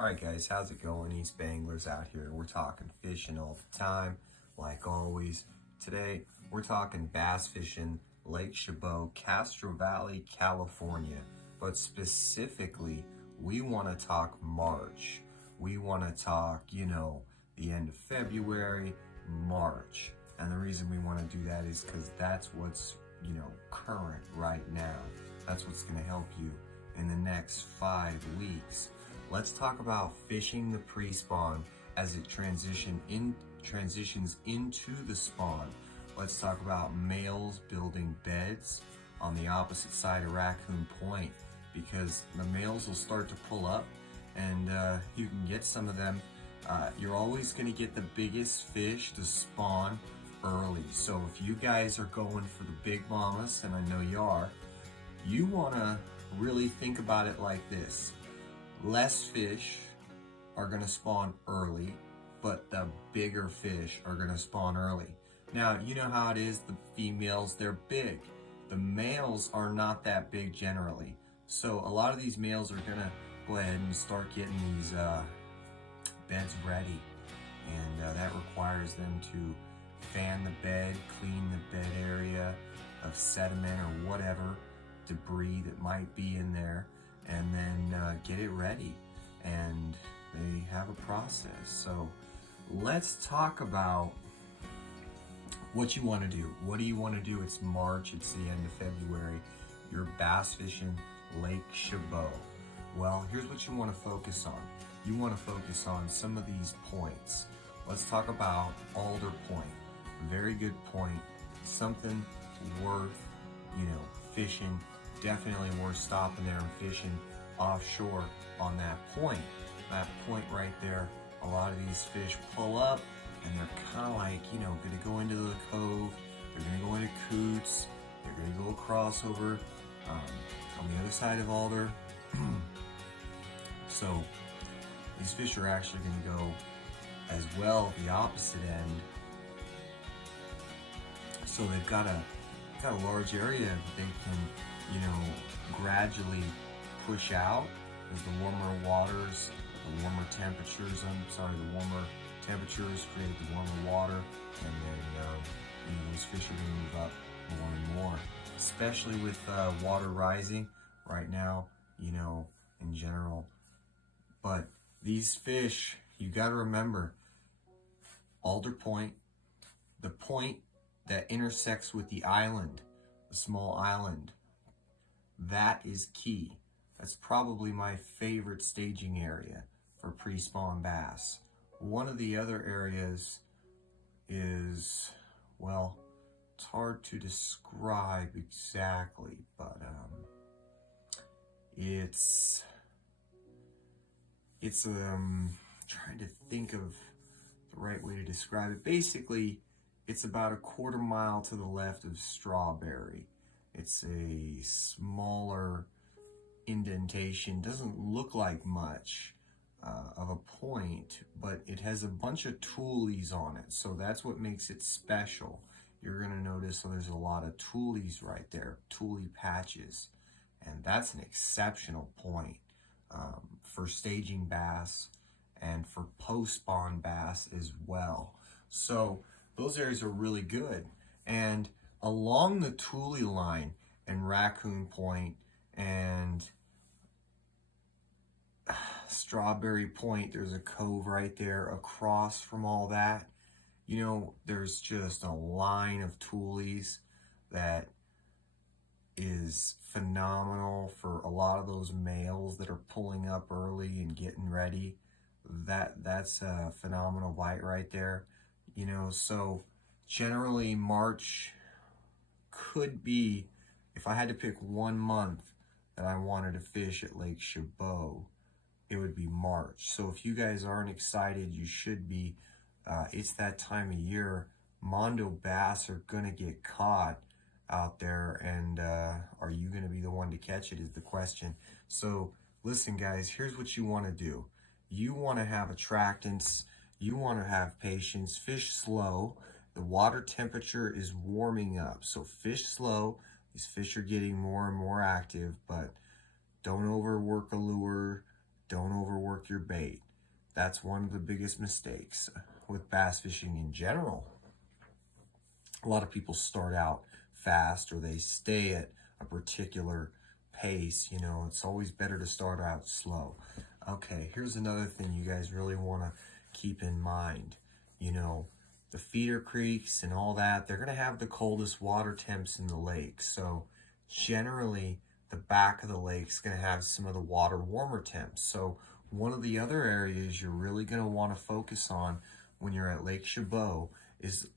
Alright guys, how's it going? Eastbayanglers out here. We're talking fishing all the time, like always. Today, we're talking bass fishing, Lake Chabot, Castro Valley, California. But specifically, we want to talk March. We want to talk, the end of February, March. And the reason we want to do that is because that's what's, current right now. That's what's going to help you in the next 5 weeks. Let's talk about fishing the pre-spawn as it transitions into the spawn. Let's talk about males building beds on the opposite side of Raccoon Point, because the males will start to pull up and you can get some of them. You're always going to get the biggest fish to spawn early. So if you guys are going for the big mamas, and I know you are, you want to really think about it like this. Less fish are going to spawn early, but the bigger fish are going to spawn early. Now, you know how it is, the females, they're big. The males are not that big generally. So a lot of these males are going to go ahead and start getting these beds ready. And that requires them to fan the bed, clean the bed area of sediment or whatever debris that might be in there, and then get it ready. And they have a process. So let's talk about what you want to do. What do you want to do? It's March, it's the end of February. You're bass fishing Lake Chabot. Well, here's what you want to focus on. You want to focus on some of these points. Let's talk about Alder Point. Very good point. Something worth, fishing. Definitely worth stopping there and fishing offshore on that point. That point right there, a lot of these fish pull up and they're kind of like, going to go into the cove, they're going to go into Coots, they're going to go across over on the other side of Alder. So these fish are actually going to go as well the opposite end. So they've got a large area that they can, gradually push out as the warmer waters, the warmer temperatures create the warmer water, and then those fish are going to move up more and more, especially with water rising right now, in general. But these fish, you got to remember, Alder Point, the point that intersects with the island, the small island, that is key. That's probably my favorite staging area for pre-spawn bass. One of the other areas is, well, it's hard to describe exactly, but it's trying to think of the right way to describe it. Basically, it's about a quarter mile to the left of Strawberry. It's a smaller indentation, doesn't look like much of a point, but it has a bunch of toolies on it, so that's what makes it special. You're going to notice there's a lot of toolies right there, toolie patches, and that's an exceptional point for staging bass and for post-spawn bass as well. So those areas are really good. And along the Tule line and Raccoon Point and Strawberry Point, there's a cove right there across from all that. There's just a line of Tules that is phenomenal for a lot of those males that are pulling up early and getting ready. That's a phenomenal bite right there. So generally March could be, if I had to pick 1 month that I wanted to fish at Lake Chabot, it would be March. So if you guys aren't excited, you should be. It's that time of year. Mondo bass are gonna get caught out there, and are you gonna be the one to catch it is the question. So listen guys, here's what you want to do. You want to have attractants, you want to have patience, fish slow. The water temperature is warming up, so fish slow. These fish are getting more and more active, but don't overwork a lure. Don't overwork your bait. That's one of the biggest mistakes with bass fishing in general. A lot of people start out fast, or they stay at a particular pace. You know, it's always better to start out slow. Okay, here's another thing you guys really want to keep in mind. You know, the feeder creeks and all that, they're going to have the coldest water temps in the lake. So generally, the back of the lake is going to have some of the water warmer temps. So one of the other areas you're really going to want to focus on when you're at Lake Chabot is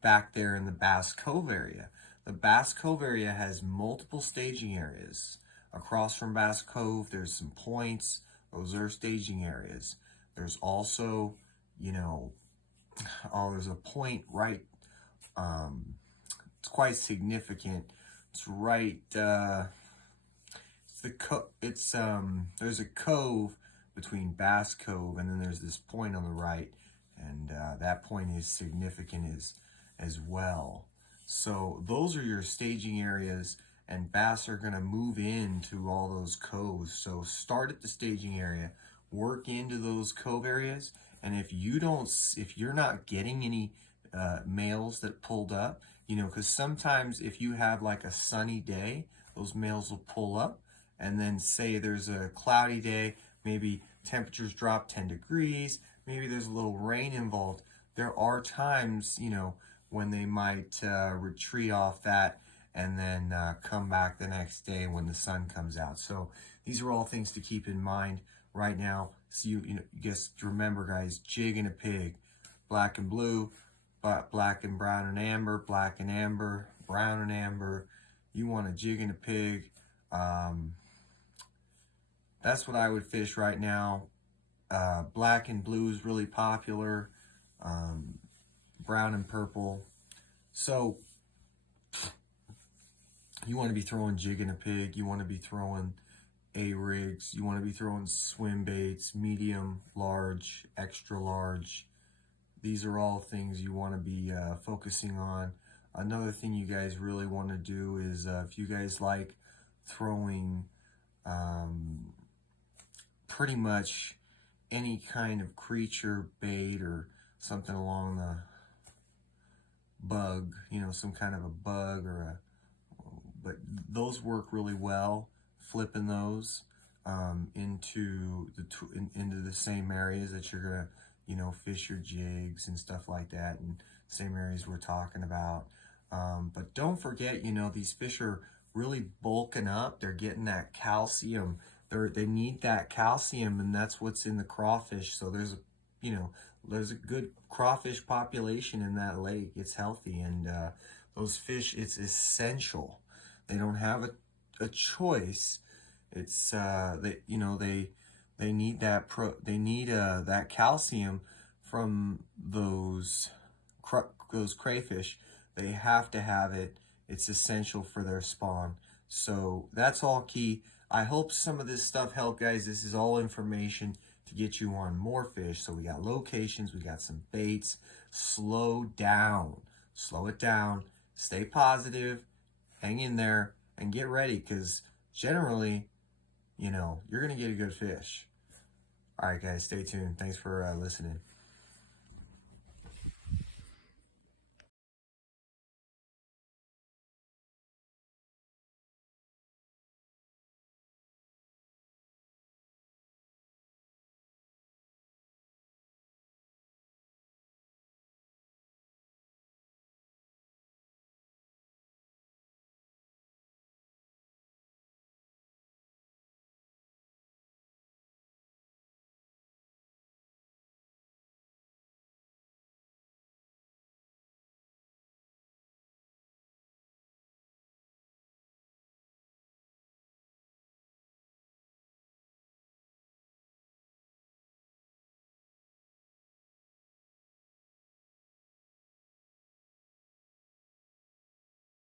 back there in the Bass Cove area. The Bass Cove area has multiple staging areas. Across from Bass Cove, there's some points. Those are staging areas. There's also, you know, there's a point right, it's quite significant. It's right, there's a cove between Bass Cove, and then there's this point on the right, and that point is significant as well. So those are your staging areas, and bass are going to move into all those coves. So start at the staging area, work into those cove areas, and if you're not getting any males that pulled up, you know, because sometimes if you have like a sunny day, those males will pull up, and then say there's a cloudy day, maybe temperatures drop 10 degrees, maybe there's a little rain involved. There are times, you know, when they might retreat off that and then come back the next day when the sun comes out. So these are all things to keep in mind right now. So you just remember, guys, jig and a pig, black and blue, black and brown and amber, black and amber, brown and amber. You want a jig and a pig. That's what I would fish right now. Black and blue is really popular. Brown and purple. So you want to be throwing jig and a pig. You want to be throwing A-rigs. You want to be throwing swim baits, medium, large, extra large. These are all things you want to be focusing on. Another thing you guys really want to do is if you guys like throwing pretty much any kind of creature bait or something along the bug, you know, some kind of a bug but those work really well, flipping those into the same areas that you're gonna, you know, fish your jigs and stuff like that, and same areas we're talking about. But don't forget, you know, these fish are really bulking up. They're getting that calcium. They need that calcium, and that's what's in the crawfish. So there's a good crawfish population in that lake. It's healthy, and those fish, it's essential. They don't have a choice. It's they need that calcium from those crayfish. They have to have it. It's essential for their spawn. So that's all key. I hope some of this stuff helped, guys. This is all information to get you on more fish. So we got locations, we got some baits. Slow down. Slow it down. Stay positive. Hang in there and get ready, because generally, you know, you're going to get a good fish. All right, guys, stay tuned. Thanks for listening.